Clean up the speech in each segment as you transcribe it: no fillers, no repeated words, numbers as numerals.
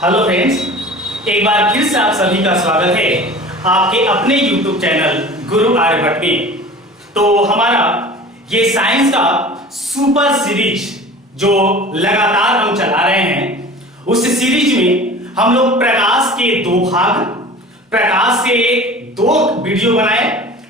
Hello friends, एक बार फिर से आप सभी का स्वागत है आपके अपने YouTube चैनल गुरु आर्यभट्ट में। तो हमारा ये साइंस का सुपर सीरीज जो लगातार हम चला रहे हैं, उस सीरीज में हम लोग प्रकाश के प्रकाश के दो वीडियो बनाए।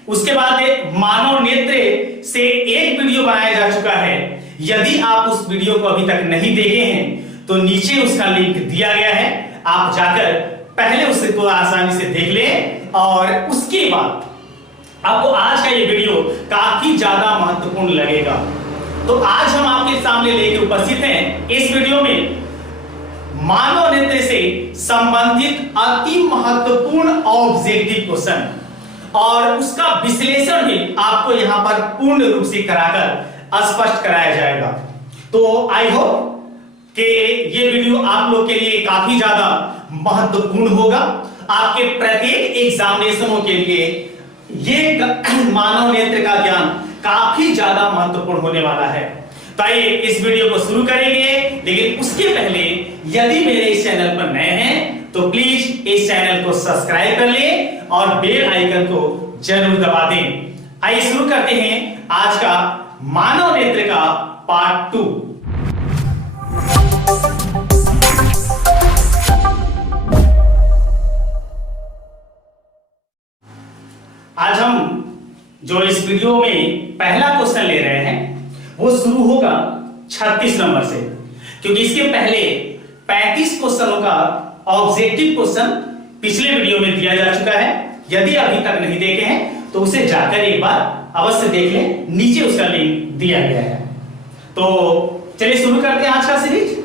उसके बाद मानव नेत्र से एक वीडियो बनाया जा चुका है। यदि आप उस वीडियो को अभी तक नहीं देखे हैं तो नीचे उसका लिंक दिया गया है, आप जाकर पहले उसको आसानी से देख लें और उसके बाद आपको आज का ये वीडियो काफी ज्यादा महत्वपूर्ण लगेगा। तो आज हम आपके सामने लेकर उपस्थित हैं इस वीडियो में मानव नेत्र से संबंधित अति महत्वपूर्ण ऑब्जेक्टिव क्वेश्चन और उसका विश्लेषण भी आपको यहां पर पूर्ण रूप से कराकर स्पष्ट कराया जाएगा। तो आई होप कि ये वीडियो आप लोग के लिए काफी ज्यादा महत्वपूर्ण होगा। आपके प्रत्येक एग्जामिनेशनों के लिए ये मानव नेत्र का ज्ञान काफी ज्यादा महत्वपूर्ण होने वाला है। तो आइए इस वीडियो को शुरू करेंगे, लेकिन उसके पहले यदि मेरे इस चैनल पर नए हैं तो प्लीज इस चैनल को सब्सक्राइब कर लें और बेल आइकन को जरूर दबा दें। आइए शुरू करते हैं आज का मानव नेत्र का पार्ट 2। आज हम जो इस वीडियो में पहला क्वेश्चन ले रहे हैं वो शुरू होगा 36 नंबर से, क्योंकि इसके पहले 35 क्वेश्चनों का ऑब्जेक्टिव क्वेश्चन पिछले वीडियो में दिया जा चुका है। यदि अभी तक नहीं देखे हैं तो उसे जाकर एक बार अवश्य देख लें, नीचे उसका लिंक दिया गया है। तो चलिए शुरू करते हैं आज का सीरीज।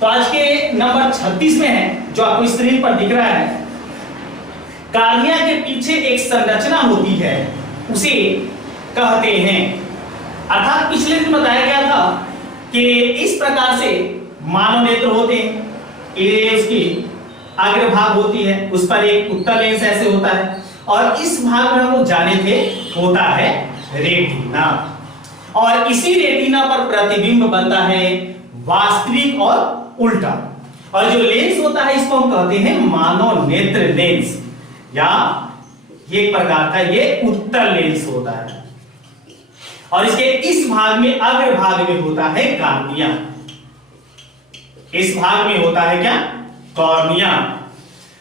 तो आज के नंबर 36 में है, जो आपको स्क्रीन पर दिख रहा है। कार्निया के पीछे एक संरचना होती है, उसे कहते हैं। अर्थात पिछले दिन बताया गया था कि इस प्रकार से मानव नेत्र होते हैं। ये उसकी अग्रभाग होती है, उस पर एक उत्तल लेंस ऐसे होता है और इस भाग में हम लोग जाने थे होता है रेटिना, और इसी रेटिना पर प्रतिबिंब बनता है वास्तविक और उल्टा। और जो लेंस होता है इसको हम कहते हैं मानव नेत्र लेंस, या एक प्रकार का ये उत्तल लेंस होता है। और इसके इस भाग में अग्रभाग में होता है कॉर्निया। इस भाग में होता है क्या? कॉर्निया।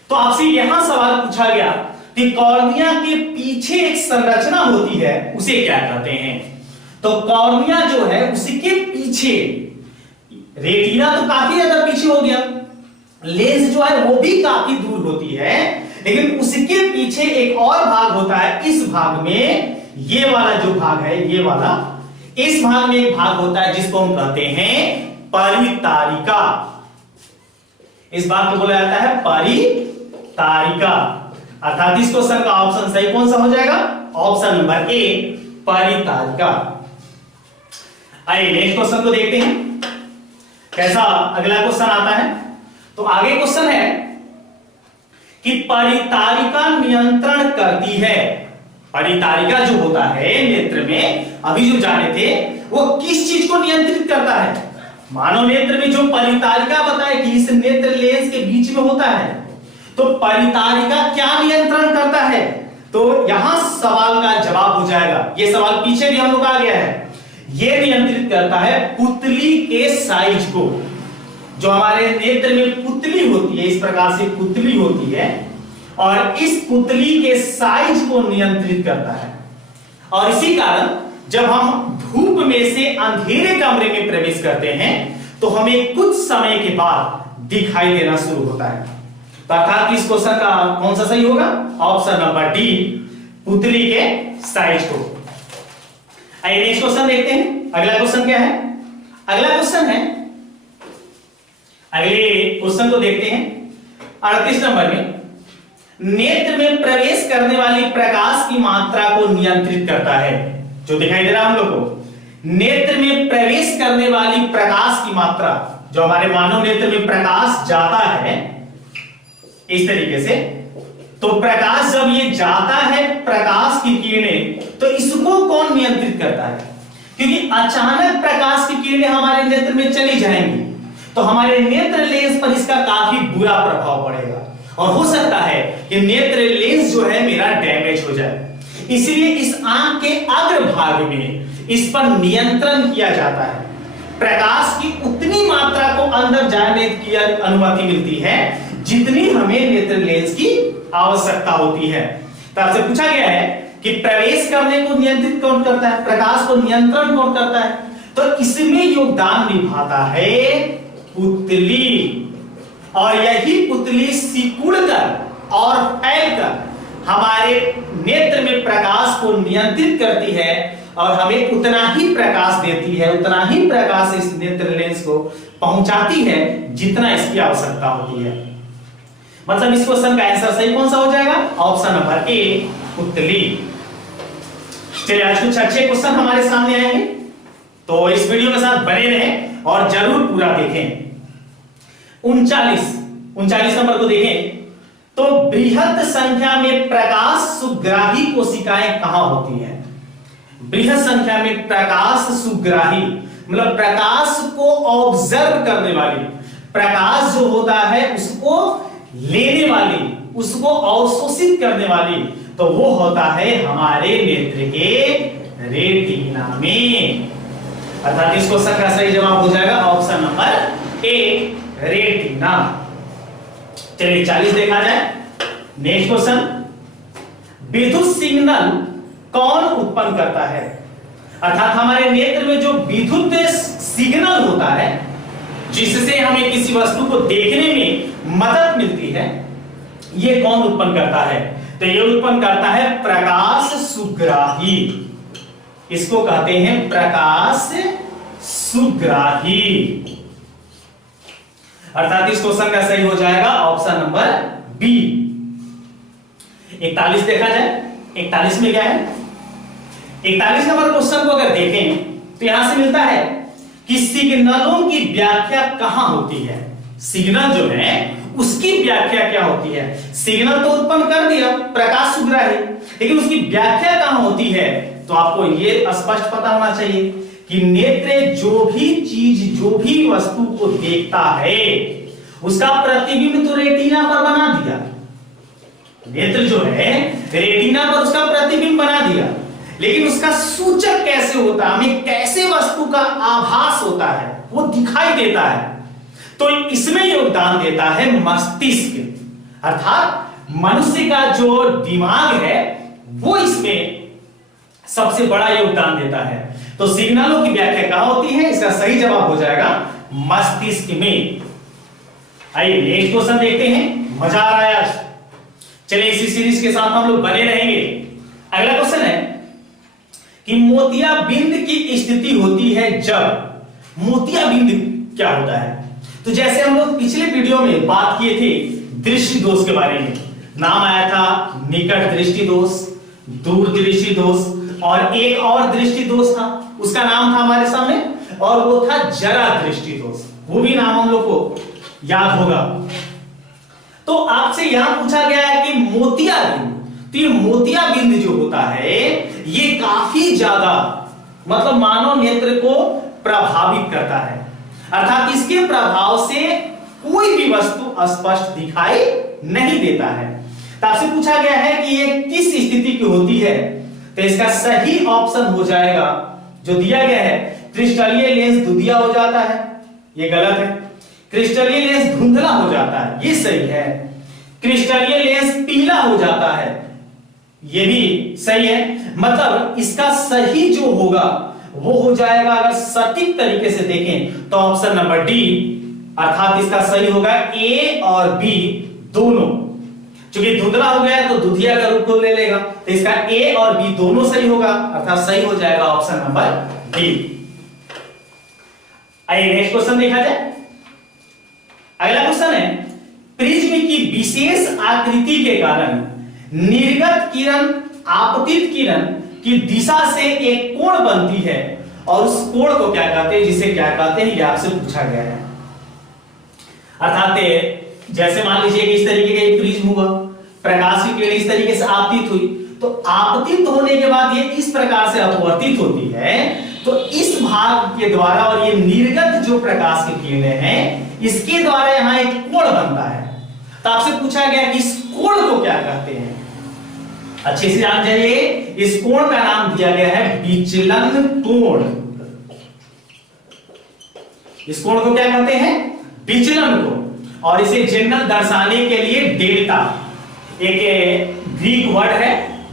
तो आपसे यहां सवाल पूछा गया कि कॉर्निया के पीछे एक संरचना होती है, उसे क्या कहते हैं? तो कॉर्निया जो है उसके पीछे, रेटिना तो काफी ज्यादा पीछे हो गया, लेंस जो है वो भी काफी दूर होती है, लेकिन उसके पीछे एक और भाग होता है। इस भाग में ये वाला जो भाग है, ये वाला, इस भाग में एक भाग होता है जिसको हम कहते हैं परितारिका। इस भाग को बोला जाता है परितारिका। अर्थात इस क्वेश्चन का ऑप्शन सही कौन सा हो जाएगा? ऑप्शन नंबर ए, परितारिका। आइए नेक्स्ट क्वेश्चन को देखते हैं कैसा अगला क्वेश्चन आता है। तो आगे क्वेश्चन है कि परितारिका नियंत्रण करती है। परितारिका जो होता है नेत्र में, अभी जो जाने थे, वो किस चीज को नियंत्रित करता है? मानव नेत्र में जो परितारिका बताए कि इस नेत्र लेंस के बीच में होता है, तो परितारिका क्या नियंत्रण करता है? तो यहां सवाल का जवाब हो जाएगा। ये सवाल पीछे भी हम लोग आ गया है। ये नियंत्रित करता है पुतली के साइज को। जो हमारे नेत्र में पुतली होती है, इस प्रकार से पुतली होती है, और इस पुतली के साइज को नियंत्रित करता है। और इसी कारण जब हम धूप में से अंधेरे कमरे में प्रवेश करते हैं तो हमें कुछ समय के बाद दिखाई देना शुरू होता है। तो अर्थात इस क्वेश्चन का कौन सा सही होगा? ऑप्शन नंबर डी, पुतली के साइज को। आइए नेक्स्ट क्वेश्चन देखते हैं। अगला क्वेश्चन क्या है? अगला क्वेश्चन है, अगले क्वेश्चन को देखते हैं 38 नंबर में। नेत्र में प्रवेश करने वाली प्रकाश की मात्रा को नियंत्रित करता है। जो दिखाई दे रहा है हम लोग को, नेत्र में प्रवेश करने वाली प्रकाश की मात्रा, जो हमारे मानव नेत्र में प्रकाश जाता है इस तरीके से, तो प्रकाश जब ये जाता है, प्रकाश की किरणें, तो इसको कौन नियंत्रित करता है? क्योंकि अचानक प्रकाश की किरणें हमारे नेत्र में चली जाएंगी तो हमारे नेत्र लेंस पर इसका काफी बुरा प्रभाव पड़ेगा और हो सकता है कि नेत्र लेंस जो है मेरा डैमेज हो जाए। इसलिए इस आंख के अग्रभाग में इस पर नियंत्रण किया जाता है। प्रकाश की उतनी मात्रा को अंदर जाने की अनुमति मिलती है जितनी हमें नेत्र लेंस की आवश्यकता होती है। तो आपसे पूछा गया है कि प्रवेश करने को नियंत्रित कौन करता है, प्रकाश को नियंत्रण कौन करता है? तो इसमें योगदान निभाता है पुतली, और यही पुतली सिकुड़कर और फैलकर हमारे नेत्र में प्रकाश को नियंत्रित करती है और हमें उतना ही प्रकाश देती है, उतना ही प्रकाश इस नेत्र लेंस को पहुंचाती है जितना इसकी आवश्यकता होती है। मतलब इस क्वेश्चन का आंसर सही कौन सा हो जाएगा? ऑप्शन नंबर ए, पुतली। चलिए आज कुछ अच्छे क्वेश्चन हमारे सामने आएंगे, तो इस वीडियो के साथ बने रहें और जरूर पूरा देखें। 39 नंबर को देखें तो बृहत संख्या में प्रकाश सुग्राही कोशिकाएं कहां होती हैं? बृहत संख्या में प्रकाश सुग्राही मतलब प्रकाश को ऑब्जर्व करने वाली, प्रकाश जो होता है उसको लेने वाली, उसको अवशोषित करने वाली, तो वो होता है हमारे नेत्र के रेटिना में। अर्थात इस क्वेश्चन का सही जवाब हो जाएगा ऑप्शन नंबर ए, रेटिना। चलिए 40 देखा जाए। नेक्स्ट क्वेश्चन, विद्युत सिग्नल कौन उत्पन्न करता है? अर्थात हमारे नेत्र में जो विद्युत सिग्नल होता है जिससे हमें किसी वस्तु को देखने में मदद मिलती है, ये कौन उत्पन्न करता है? तो ये उत्पन्न करता है प्रकाश सुग्राही। इसको कहते हैं प्रकाश सुग्राही। अर्थात इस क्वेश्चन का सही हो जाएगा ऑप्शन नंबर बी। 41 देखा जाए। 41 में क्या है? 41 नंबर क्वेश्चन को अगर देखें तो यहां से मिलता है कि सिग्नलों की व्याख्या कहां होती है। सिग्नल जो है उसकी व्याख्या क्या होती है? सिग्नल तो उत्पन्न कर दिया प्रकाश सुग्राही, लेकिन उसकी व्याख्या कहां होती है? तो आपको यह स्पष्ट पता होना चाहिए कि नेत्र जो भी चीज, जो भी वस्तु को देखता है उसका प्रतिबिंब तो रेटिना पर बना दिया। नेत्र जो है रेटिना पर उसका प्रतिबिंब बना दिया, लेकिन उसका सूचक कैसे होता है, हमें कैसे वस्तु का आभास होता है, वो दिखाई देता है, तो इसमें योगदान देता है मस्तिष्क। अर्थात मनुष्य का जो दिमाग है वो इसमें सबसे बड़ा योगदान देता है। तो सिग्नलों की व्याख्या कहां होती है? इसका सही जवाब हो जाएगा मस्तिष्क में। आइए नेक्स्ट क्वेश्चन देखते हैं। मजा आ रहा है आज? चलिए इसी सीरीज के साथ हम लोग बने रहेंगे। अगला क्वेश्चन है कि मोतियाबिंद की स्थिति होती है जब, मोतियाबिंद क्या होता है? तो जैसे हम लोग पिछले वीडियो में बात किए थे दृष्टि दोष के बारे में, नाम आया था निकट दृष्टि दोष, दूर दृष्टि दोष, और एक और दृष्टि दोष था, उसका नाम था हमारे सामने, और वो था जरा दृष्टि दोष। वो भी नाम हम लोग को याद होगा। तो आपसे यहां पूछा गया है कि मोतियाबिंद, तो ये मोतियाबिंद जो होता है ये काफी ज्यादा मतलब मानव नेत्र को प्रभावित करता है। अर्थात इसके प्रभाव से कोई भी वस्तु स्पष्ट दिखाई नहीं देता है। तो आपसे पूछा गया है कि ये किस स्थिति की होती है? तो इसका सही ऑप्शन हो जाएगा जो दिया गया है, क्रिस्टलीय लेंस दुधिया हो जाता है, ये गलत है। क्रिस्टलीय लेंस धुंधला हो जाता है, ये सही है। क्रिस्टलीय लेंस पीला हो जाता है, ये भी सही है। मतलब इसका सही जो होगा वो हो जाएगा, अगर सटीक तरीके से देखें तो ऑप्शन नंबर डी, अर्थात इसका सही होगा ए और बी दोनों। क्योंकि धुंधला हो गया तो दुधिया का रूप ले लेगा, तो इसका ए और बी दोनों सही होगा, अर्थात सही हो जाएगा ऑप्शन नंबर डी। आइए नेक्स्ट क्वेश्चन देखा जाए। अगला क्वेश्चन है, प्रिज्म की विशेष आकृति के कारण निर्गत किरण आपतित किरण की दिशा से एक कोण बनती है, और उस कोण को क्या कहते हैं, जिसे क्या कहते हैं, ये आपसे पूछा गया है। अर्थात जैसे मान लीजिए कि इस तरीके का एक प्रिज्म हुआ, प्रकाश की किरण इस तरीके से आपतित हुई, तो आपतित होने के बाद ये इस प्रकार से अपवर्तित होती है, तो इस भाग के द्वारा और ये निर्गत जो प्रकाश की किरणें हैं इसके द्वारा यहां एक कोण बनता तो आपसे पूछा गया कि इस कोण को क्या कहते हैं, अच्छे से जान जाइए। इस कोण का नाम दिया गया है विचलन कोण। इस कोण को क्या कहते हैं, विचलन को। और इसे जनरल दर्शाने के लिए डेल्टा, एक ग्रीक वर्ड है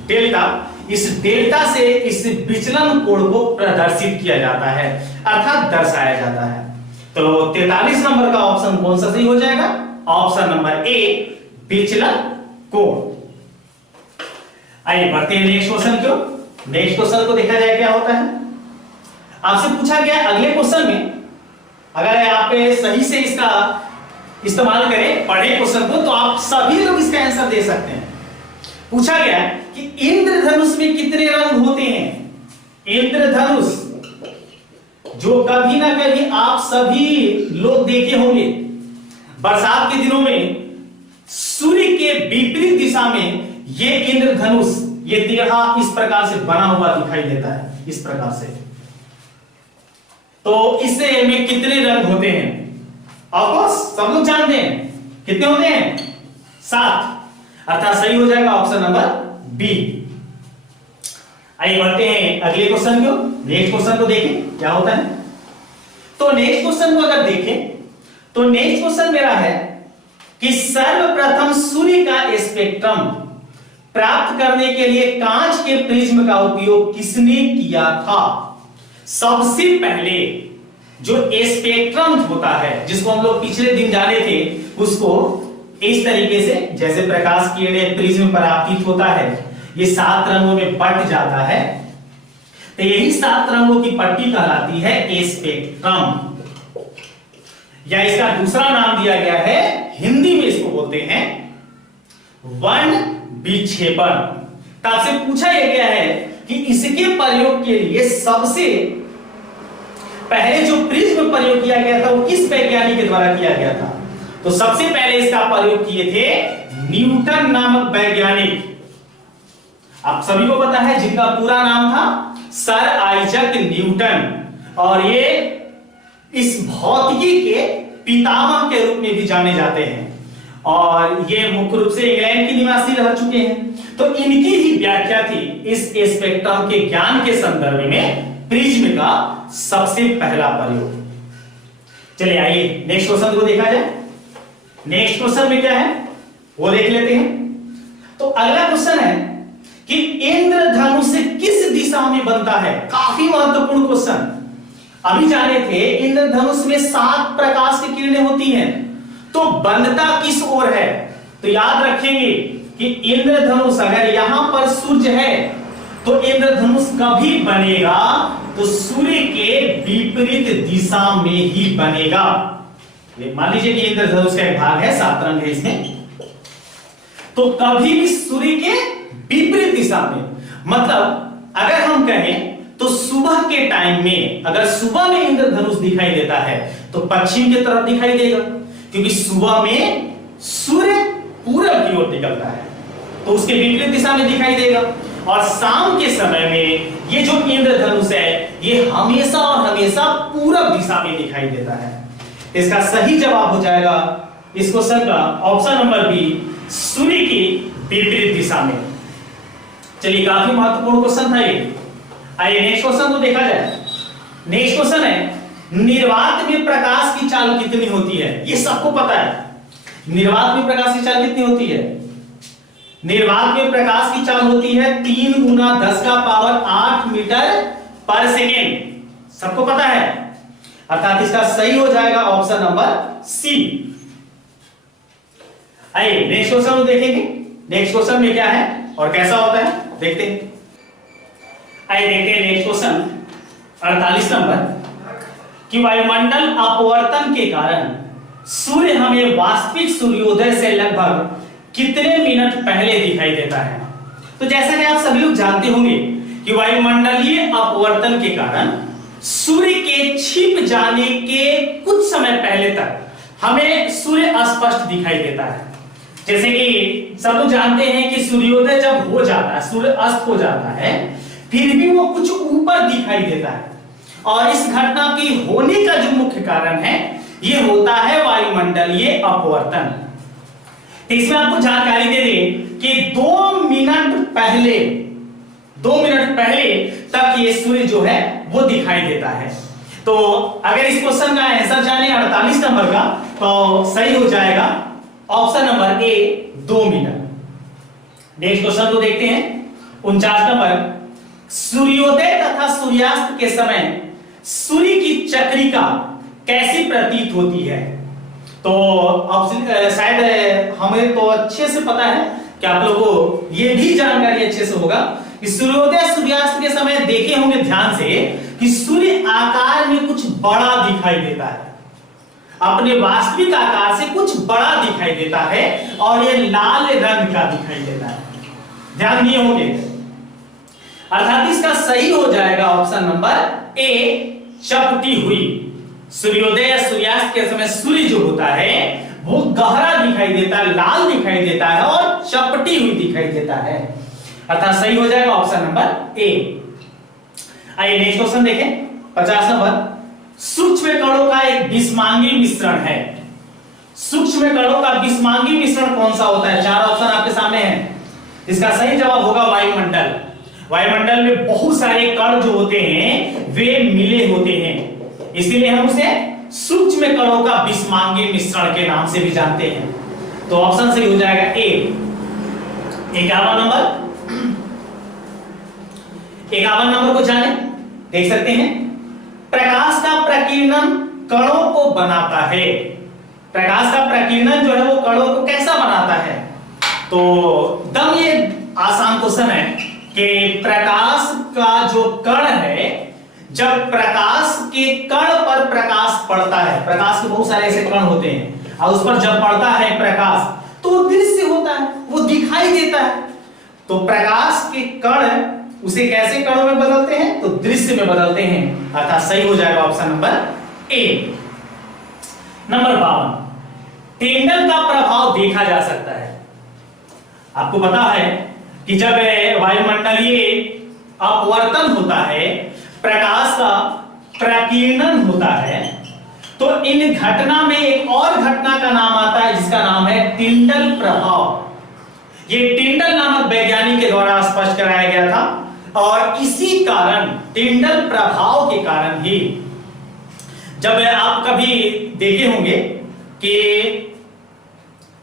डेल्टा, इस डेल्टा से इस विचलन कोण को प्रदर्शित किया जाता है, अर्थात दर्शाया जाता है। तो 43 नंबर का ऑप्शन कौन सा सही हो जाएगा, ऑप्शन नंबर ए विचलन कोण। आइए बढ़ते हैं नेक्स्ट क्वेश्चन को। नेक्स्ट क्वेश्चन को देखा जाए क्या होता है। आपसे पूछा गया अगले क्वेश्चन में, अगर आप सही से इसका इस्तेमाल करें, पढ़े क्वेश्चन को, तो आप सभी लोग इसका आंसर दे सकते हैं। पूछा गया कि इंद्रधनुष में कितने रंग होते हैं। इंद्रधनुष जो कभी ना कभी आप सभी लोग देखे होंगे, बरसात के दिनों में सूर्य के विपरीत दिशा में ये इंद्रधनुष, ये तिरहा इस प्रकार से बना हुआ दिखाई देता है, इस प्रकार से। तो इससे में कितने रंग होते हैं, ऑफकोर्स सब लोग जानते हैं, कितने होते हैं, 7, अर्थात सही हो जाएगा ऑप्शन नंबर बी। आइए बढ़ते हैं अगले क्वेश्चन को। नेक्स्ट क्वेश्चन को देखें क्या होता है। तो नेक्स्ट क्वेश्चन को अगर देखें तो नेक्स्ट क्वेश्चन मेरा है कि सर्वप्रथम सूर्य का स्पेक्ट्रम प्राप्त करने के लिए कांच के प्रिज्म का उपयोग किसने किया था। सबसे पहले जो स्पेक्ट्रम होता है, जिसको हम लोग पिछले दिन जाने थे, उसको इस तरीके से, जैसे प्रकाश किरणें प्रिज्म पर आपतित होता है, ये 7 रंगों में बंट जाता है, तो यही 7 रंगों की पट्टी कहलाती है स्पेक्ट्रम, या इसका दूसरा नाम दिया गया है, हिंदी में इसको बोलते हैं वर्ण विक्षेपण। तो आपसे पूछा यह गया है कि इसके प्रयोग के लिए सबसे पहले जो प्रिज्म प्रयोग किया गया था वो किस वैज्ञानिक के द्वारा किया गया था। तो सबसे पहले इसका प्रयोग किए थे न्यूटन नामक वैज्ञानिक। आप सभी को पता है जिनका पूरा नाम था सर आइजक न्यूटन, और ये इस भौतिकी के पितामह के रूप में भी जाने जाते हैं, और ये मुख्य रूप से इंग्लैंड के निवासी रह चुके हैं। तो इनकी ही व्याख्या थी इस स्पेक्ट्रम के ज्ञान के संदर्भ में प्रिज्म का सबसे पहला प्रयोग। चलिए आइए नेक्स्ट क्वेश्चन को देखा जाए। नेक्स्ट क्वेश्चन में क्या है वो देख लेते हैं। तो अगला क्वेश्चन है कि इंद्रधनुष किस दिशा में बनता है। काफी महत्वपूर्ण क्वेश्चन। अभी जाने थे इंद्रधनुष में 7 प्रकाश की किरणें होती हैं, तो बनता किस ओर है। तो याद रखेंगे कि इंद्रधनुष अगर यहां पर सूर्य है तो इंद्रधनुष कभी बनेगा तो सूर्य के विपरीत दिशा में ही बनेगा। मान लीजिए कि इंद्रधनुष का एक भाग है, 7 रंग है इसमें, तो कभी भी सूर्य के विपरीत दिशा में, मतलब अगर हम कहें तो सुबह के टाइम में, अगर सुबह में इंद्रधनुष दिखाई देता है तो पश्चिम की तरफ दिखाई देगा, क्योंकि सुबह में सूर्य पूरब की ओर निकलता है, तो उसके विपरीत दिशा में दिखाई देगा। और शाम के समय में ये जो इंद्रधनुष है ये हमेशा और हमेशा पूरब दिशा में दिखाई देता है। इसका सही जवाब हो जाएगा इस क्वेश्चन का ऑप्शन नंबर बी, सूर्य की विपरीत दिशा में। चलिए काफी महत्वपूर्ण क्वेश्चन था ये। आइए नेक्स्ट क्वेश्चन को देखा जाए। नेक्स्ट क्वेश्चन है निर्वात में प्रकाश की चाल कितनी होती है। ये सबको पता है, निर्वात में प्रकाश की चाल कितनी होती है। निर्वात में प्रकाश की चाल होती है 3 × 10⁸ मीटर पर सेकेंड। सबको पता है, अर्थात इसका सही हो जाएगा ऑप्शन नंबर सी। आइए नेक्स्ट क्वेश्चन को देखेंगे। नेक्स्ट क्वेश्चन में क्या है और कैसा होता है देखते हैं। आइए देखते हैं नेक्स्ट क्वेश्चन 48 नंबर कि वायुमंडल अपवर्तन के कारण सूर्य हमें वास्तविक सूर्योदय से लगभग कितने मिनट पहले दिखाई देता है। तो जैसा कि आप सभी लोग जानते होंगे कि वायुमंडलीय अपवर्तन के कारण सूर्य के छिप जाने के कुछ समय पहले तक हमें सूर्य स्पष्ट दिखाई देता है। जैसे कि सब लोग जानते हैं कि सूर्योदय जब हो जाता है, सूर्य अस्त हो जाता है, फिर भी वो कुछ ऊपर दिखाई देता है। और इस घटना की होने का जो मुख्य कारण है ये होता है वायुमंडलीय अपवर्तन। तो इसमें आपको जानकारी दे दें कि 2 मिनट पहले तक ये सूर्य जो है वो दिखाई देता है। तो अगर इस क्वेश्चन का आंसर जाने 48 नंबर का, तो सही हो जाएगा ऑप्शन नंबर ए 2 मिनट। नेक्स्ट क्वेश्चन को देखते हैं 49 नंबर, सूर्योदय तथा सूर्यास्त के समय सूर्य की चक्रिका कैसी प्रतीत होती है? तो शायद हमें तो अच्छे से पता है कि आप लोगों को ये भी जानकारी अच्छे से होगा कि सूर्योदय सूर्यास्त के समय देखे होंगे ध्यान से कि सूर्य आकार में कुछ बड़ा दिखाई देता है, अपने वास्तविक आकार से कुछ बड़ा दिखाई देता है और ये लाल रंग का दिखाई देता है। ध्यान दिए होंगे, अर्थात इसका सही हो जाएगा ऑप्शन नंबर ए चपटी हुई। सूर्योदय या सूर्यास्त के समय सूर्य जो होता है वो गहरा दिखाई देता है, लाल दिखाई देता है और चपटी हुई दिखाई देता है, अर्थात सही हो जाएगा ऑप्शन नंबर ए। आइए नेक्स्ट क्वेश्चन देखें 50 नंबर, सूक्ष्म कणों का एक विषमांगी मिश्रण है। सूक्ष्म कणों का विषमांगी मिश्रण कौन सा होता है? 4 ऑप्शन आपके सामने हैं। इसका सही जवाब होगा वायुमंडल। वायुमंडल में बहुत सारे कण जो होते हैं वे मिले होते हैं, इसीलिए हम उसे सूक्ष्म कणों का विषमांगी मिश्रण के नाम से भी जानते हैं। तो ऑप्शन सही हो जाएगा ए। 51 नंबर को जाने देख सकते हैं, प्रकाश का प्रकीर्णन कणों को बनाता है। प्रकाश का प्रकीर्णन जो है वो कणों को कैसा बनाता है? तो दम ये आसान क्वेश्चन है कि प्रकाश का जो कण है, जब प्रकाश के कण पर प्रकाश पड़ता है, प्रकाश के बहुत सारे ऐसे कण होते हैं और उस पर जब पड़ता है प्रकाश तो दृश्य होता है, वो दिखाई देता है। तो प्रकाश के कण उसे कैसे कणों में बदलते हैं? तो दृश्य में बदलते हैं, अर्थात सही हो जाएगा ऑप्शन नंबर ए। नंबर 52, टिंडल का प्रभाव देखा जा सकता है। आपको पता है कि जब वायुमंडलीय अपवर्तन होता है, प्रकाश का प्रकीर्णन होता है, तो इन घटना में एक और घटना का नाम आता है जिसका नाम है टिंडल प्रभाव। ये टिंडल नामक वैज्ञानिक के द्वारा स्पष्ट कराया गया था और इसी कारण टिंडल प्रभाव के कारण ही जब आप कभी देखे होंगे कि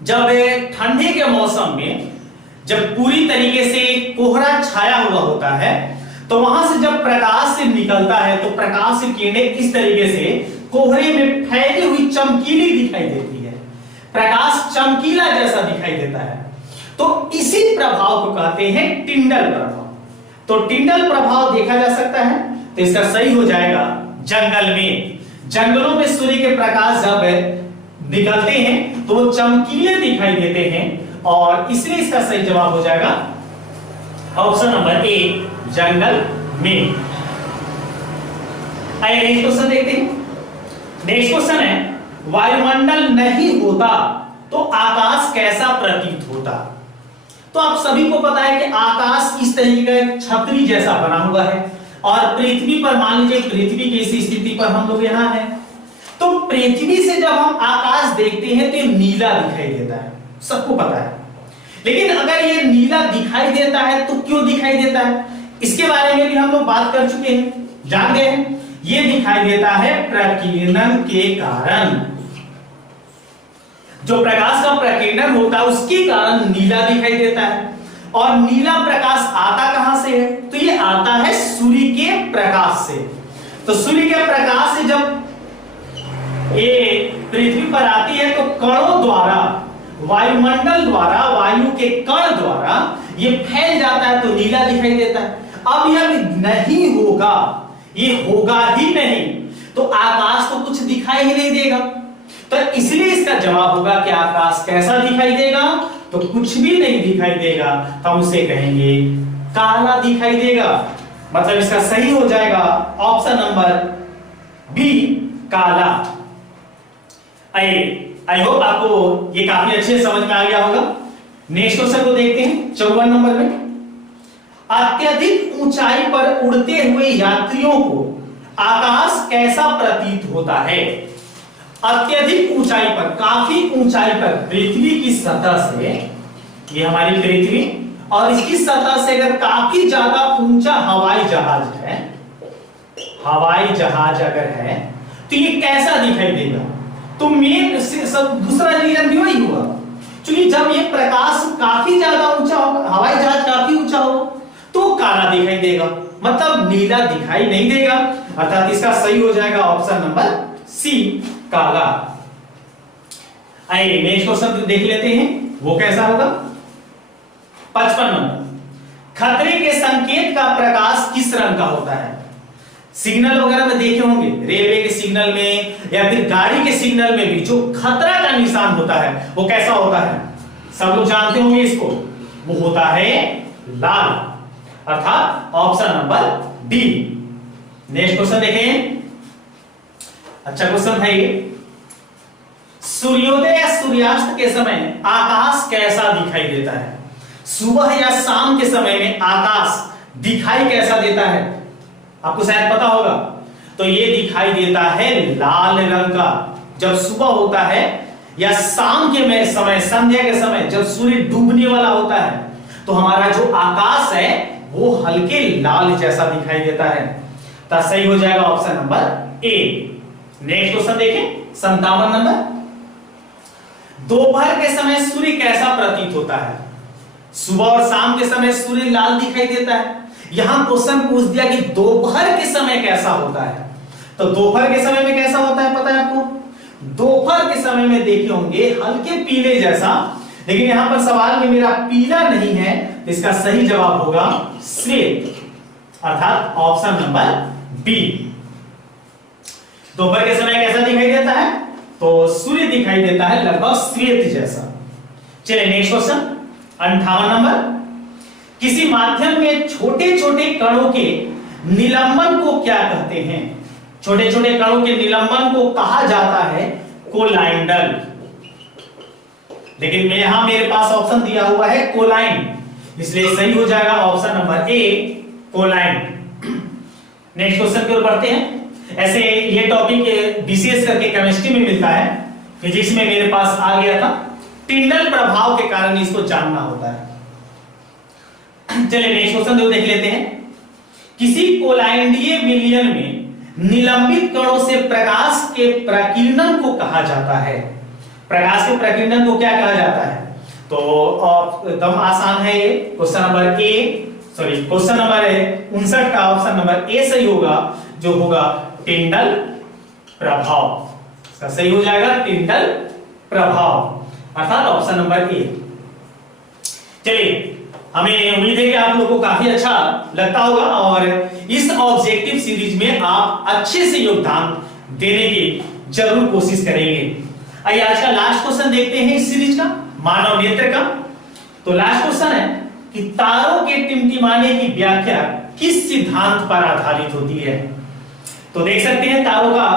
जब ठंडे के मौसम में जब पूरी तरीके से कोहरा छाया हुआ होता है तो वहां से जब प्रकाश से निकलता है तो प्रकाश की किरणें इस तरीके से कोहरे में फैली हुई चमकीली दिखाई देती है, प्रकाश चमकीला जैसा दिखाई देता है। तो इसी प्रभाव को कहते हैं टिंडल प्रभाव। तो टिंडल प्रभाव देखा जा सकता है, तो इसका सही हो जाएगा जंगल में। जंगलों में सूर्य के प्रकाश जब निकलते हैं तो वो चमकीले दिखाई देते हैं और इसलिए इसका सही जवाब हो जाएगा ऑप्शन नंबर ए जंगल में। आइए नेक्स्ट क्वेश्चन देखते हैं। नेक्स्ट क्वेश्चन है, वायुमंडल नहीं होता तो आकाश कैसा प्रतीत होता? तो आप सभी को पता है कि आकाश इस तरीके का छतरी जैसा बना हुआ है और पृथ्वी पर मान लीजिए पृथ्वी की इस स्थिति पर हम लोग यहाँ हैं, तो पृथ्वी से जब हम आकाश देखते हैं तो ये नीला दिखाई देता है, सबको पता है। लेकिन अगर ये नीला दिखाई देता है तो क्यों दिखाई देता है, इसके बारे में भी हम लोग बात कर चुके हैं, जान गए हैं। ये दिखाई देता है प्रकीर्णन के कारण। जो प्रकाश का प्रकीर्णन होता है उसके कारण नीला दिखाई देता है। और नीला प्रकाश आता कहां से है? तो ये आता है सूर्य के प्रकाश से। तो सूर्य के प्रकाश से जब ये पृथ्वी पर आती है तो कणों द्वारा, वायुमंडल द्वारा, वायु के कण द्वारा ये फैल जाता है तो नीला दिखाई देता है। अब यह नहीं होगा, ये होगा ही नहीं, तो आकाश तो कुछ दिखाई ही नहीं देगा। तो इसलिए इसका जवाब होगा कि आकाश कैसा दिखाई देगा? तो कुछ भी नहीं दिखाई देगा, तो हम उसे कहेंगे काला दिखाई देगा। मतलब इसका सही हो जाएगा ऑप्शन नंबर बी काला। आई होप आपको ये काफी अच्छे समझ में आ गया होगा। नेक्स्ट क्वेश्चन को देखते हैं 54 नंबर में। अत्यधिक ऊंचाई पर उड़ते हुए यात्रियों को आकाश कैसा प्रतीत होता है? अत्यधिक ऊंचाई पर, काफी ऊंचाई पर पृथ्वी की सतह से, ये हमारी पृथ्वी, और इसकी सतह से अगर काफी ज्यादा ऊंचा हवाई जहाज है, हवाई जहाज अगर है, तो ये कैसा दिखाई देगा? तो मेन दूसरा रीजन भी वही हुआ, क्योंकि जब ये प्रकाश काफी ज्यादा ऊंचा होगा, हवाई जहाज काफी ऊंचा होगा, तो काला दिखाई देगा, मतलब नीला दिखाई नहीं देगा। अर्थात इसका सही हो जाएगा ऑप्शन नंबर सी, काला। आइए नेक्स्ट क्वेश्चन देख लेते हैं, वो कैसा होगा। 55 नंबर, खतरे के संकेत का प्रकाश किस रंग का होता है? सिग्नल वगैरह में देखे होंगे, रेलवे के सिग्नल में या फिर गाड़ी के सिग्नल में भी जो खतरा का निशान होता है वो कैसा होता है? सब लोग जानते होंगे इसको, वो होता है लाल, अर्थात option number D. Next question देखें, अच्छा क्वेश्चन है ये, सूर्योदय या सूर्यास्त के समय आकाश कैसा दिखाई देता है? सुबह या शाम के समय में आकाश दिखाई कैसा देता है? आपको शायद पता होगा, तो ये दिखाई देता है लाल रंग का। जब सुबह होता है या शाम के समय, संध्या के समय, जब सूर्य डूबने वाला होता है, तो हमारा जो आकाश है वो हल्के लाल जैसा दिखाई देता है। तो सही हो जाएगा ऑप्शन नंबर ए। नेक्स्ट क्वेश्चन देखें, 57 नंबर, दोपहर के समय सूर्य कैसा प्रतीत होता है? सुबह और शाम के समय सूर्य लाल दिखाई देता है। यहां क्वेश्चन पूछ दिया कि दोपहर के समय कैसा होता है, तो दोपहर के समय में कैसा होता है पता है आपको? दोपहर के समय में देखे होंगे हल्के पीले जैसा, लेकिन यहां पर सवाल में मेरा पीला नहीं है, तो इसका सही जवाब होगा श्वेत, अर्थात ऑप्शन नंबर बी। दोपहर के समय कैसा दिखाई देता है? तो सूर्य दिखाई देता है लगभग श्वेत जैसा। चलिए नेक्स्ट क्वेश्चन, 58 नंबर, किसी माध्यम में छोटे छोटे कणों के निलंबन को क्या कहते हैं? छोटे छोटे कणों के निलंबन को कहा जाता है कोलाइडल, लेकिन यहां मेरे पास ऑप्शन दिया हुआ है कोलाइन, इसलिए सही हो जाएगा ऑप्शन नंबर ए, कोलाइन। नेक्स्ट क्वेश्चन की ओर बढ़ते हैं। ऐसे ये टॉपिक विशेष करके केमिस्ट्री में मिलता है, फिजिक्स में मेरे पास आ गया था, टिंडल प्रभाव के कारण इसको जानना होता है। चलिए नेक्स्ट क्वेश्चन देख लेते हैं, किसी कोलाइडीय विलयन में निलंबित कणों से प्रकाश के प्रकीर्णन को कहा जाता है? प्रकाश के प्रकीर्णन को क्या कहा जाता है? तो एकदम आसान है ये, question number A, sorry question number 59 का ऑप्शन नंबर ए सही होगा, जो होगा टिंडल प्रभाव। इसका सही हो जाएगा टिंडल प्रभाव, अर्थात ऑप्शन नंबर ए। चलिए, हमें उम्मीद है कि आप लोगों को काफी अच्छा लगता होगा और इस ऑब्जेक्टिव सीरीज में आप अच्छे से योगदान देने की जरूर कोशिश करेंगे। आइए आज का लास्ट क्वेश्चन देखते हैं इस सीरीज का, मानव नेत्र का। तो लास्ट क्वेश्चन है कि तारों के टिमटिमाने की व्याख्या किस सिद्धांत पर आधारित होती है? तो देख सकते हैं तारों का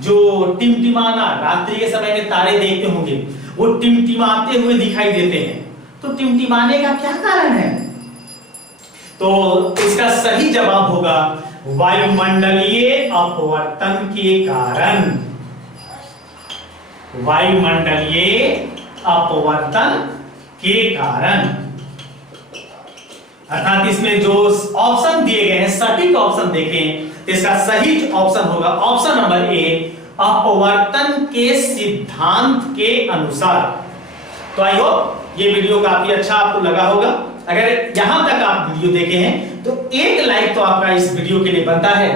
जो टिमटिमाना, रात्रि के समय में तारे देखते होंगे वो टिमटिमाते हुए दिखाई देते हैं, तो टिमटिमाने का क्या कारण है? तो इसका सही जवाब होगा वायुमंडलीय अपवर्तन के कारण। वायुमंडलीय अपवर्तन के कारण, अर्थात इसमें जो ऑप्शन दिए गए हैं सटीक ऑप्शन देखें तो इसका सही ऑप्शन होगा ऑप्शन नंबर ए, अपवर्तन के सिद्धांत के अनुसार। तो आई होप ये वीडियो काफी अच्छा आपको लगा होगा। अगर यहां तक आप वीडियो देखे हैं तो एक लाइक तो आपका इस वीडियो के लिए बनता है।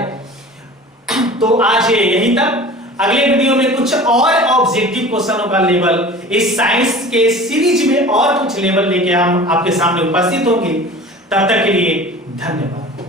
तो आज यहीं तक, अगले वीडियो में कुछ और ऑब्जेक्टिव क्वेश्चनों का लेवल इस साइंस के सीरीज में और कुछ लेवल लेके हम आपके सामने उपस्थित होंगे। तब तक के लिए धन्यवाद।